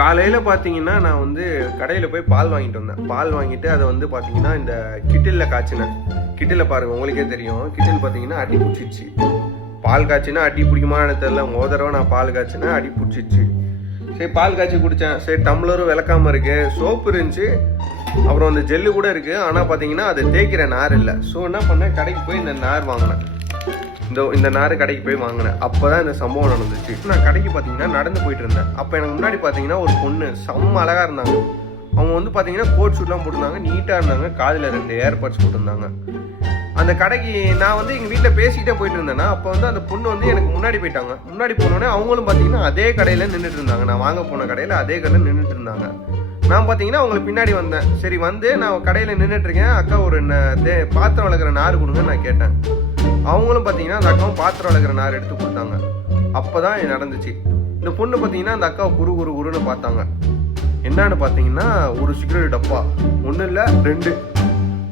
காலையில் பார்த்தீங்கன்னா நான் வந்து கடையில் போய் பால் வாங்கிட்டு வந்தேன். பால் வாங்கிட்டு அதை வந்து பார்த்தீங்கன்னா இந்த கிட்டிலில் காய்ச்சினேன். கிட்டில் பாருங்கள், உங்களுக்கே தெரியும். கிட்டில் பார்த்தீங்கன்னா அடி பிடிச்சிச்சு. பால் காய்ச்சினா அடி பிடிக்குமான்னு தெரியல. தடவை நான் பால் காய்ச்சினா அடி பிடிச்சிச்சு. சரி பால் காய்ச்சி குடித்தேன். சரி டம்ளரும் விளக்காமல் இருக்குது. சோப்பு இருந்துச்சு, அப்புறம் அந்த ஜெல்லு கூட இருக்குது. ஆனால் பார்த்தீங்கன்னா அது தேய்க்கிற நார் இல்லை. ஸோ என்ன பண்ணேன், கடைக்கு போய் இந்த நார் வாங்கினேன். இந்த நார் கடைக்கு போய் வாங்கினேன். அப்போ தான் இந்த சம்பவம் நடந்துச்சு. நான் கடைக்கு பார்த்தீங்கன்னா நடந்து போயிட்டு இருந்தேன். அப்போ எனக்கு முன்னாடி பார்த்தீங்கன்னா ஒரு பொண்ணு செம்ம அழகாக இருந்தாங்க. அவங்க வந்து பார்த்தீங்கன்னா கோட் ஷூட்லாம் போட்டிருந்தாங்க, நீட்டாக இருந்தாங்க. காதில் 2 ஏர்பட்ஸ் போட்டிருந்தாங்க. அந்த கடைக்கு நான் வந்து எங்கள் வீட்டில் பேசிக்கிட்டே போயிட்டு இருந்தேன்னா, அப்போ வந்து அந்த பொண்ணு வந்து எனக்கு முன்னாடி போயிட்டாங்க. முன்னாடி போனோடனே அவங்களும் பார்த்தீங்கன்னா அதே கடையில் நின்றுட்டு இருந்தாங்க. நான் வாங்க போன கடையில் அதே கடையில் நின்றுட்டு இருந்தாங்க. நான் பார்த்தீங்கன்னா அவங்களுக்கு பின்னாடி வந்தேன். சரி வந்து நான் கடையில் நின்றுட்டுருக்கேன். அக்கா ஒரு பாத்திரம் வளர்க்குற நார் கொடுங்கன்னு நான் கேட்டேன். அவங்களும் பார்த்தீங்கன்னா அந்த அக்காவும் பாத்திரம் வளர்க்குற நார் எடுத்து கொடுத்தாங்க. அப்போ தான் நடந்துச்சு. இந்த பொண்ணு பார்த்தீங்கன்னா அந்த அக்காவை குருன்னு பார்த்தாங்க. என்னன்னு பார்த்தீங்கன்னா ஒரு சிகரெட் டப்பா, ஒன்றும் இல்லை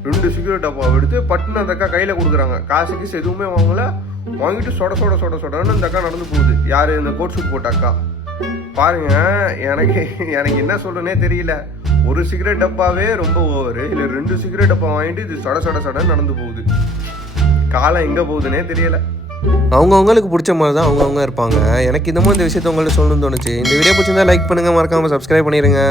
2 சிகரெட் டப்பாவை எடுத்து பட்டுன்னு அந்த அக்கா கையில் கொடுக்குறாங்க. காசுக்கு எதுவுமே வாங்கல. வாங்கிட்டு சொடன்னு அந்த அக்கா நடந்து போகுது. யார்? இந்த கோட் ஷூட் போட்ட அக்கா. பாருங்க, எனக்கு என்ன சொல்றேனே தெரியல. ஒரு சிகரெட் டப்பாவே ரொம்ப ஓவரு, இல்லை 2 சிகரெட் டப்பா வாங்கிட்டு இது சொடன்னு நடந்து போகுது. காலம் எங்கே போகுதுன்னே தெரியல. அவங்கவுங்களுக்கு பிடிச்ச மாதிரி தான் அவங்கவுங்க இருப்பாங்க. எனக்கு இந்த மாதிரி இந்த விஷயத்த உங்கள்ட்ட சொல்லணும்னு தோணுச்சு. இந்த வீடியோ பிடிச்சிருந்தா லைக் பண்ணுங்கள், மறக்காமல் சப்ஸ்கிரைப் பண்ணிடுங்க.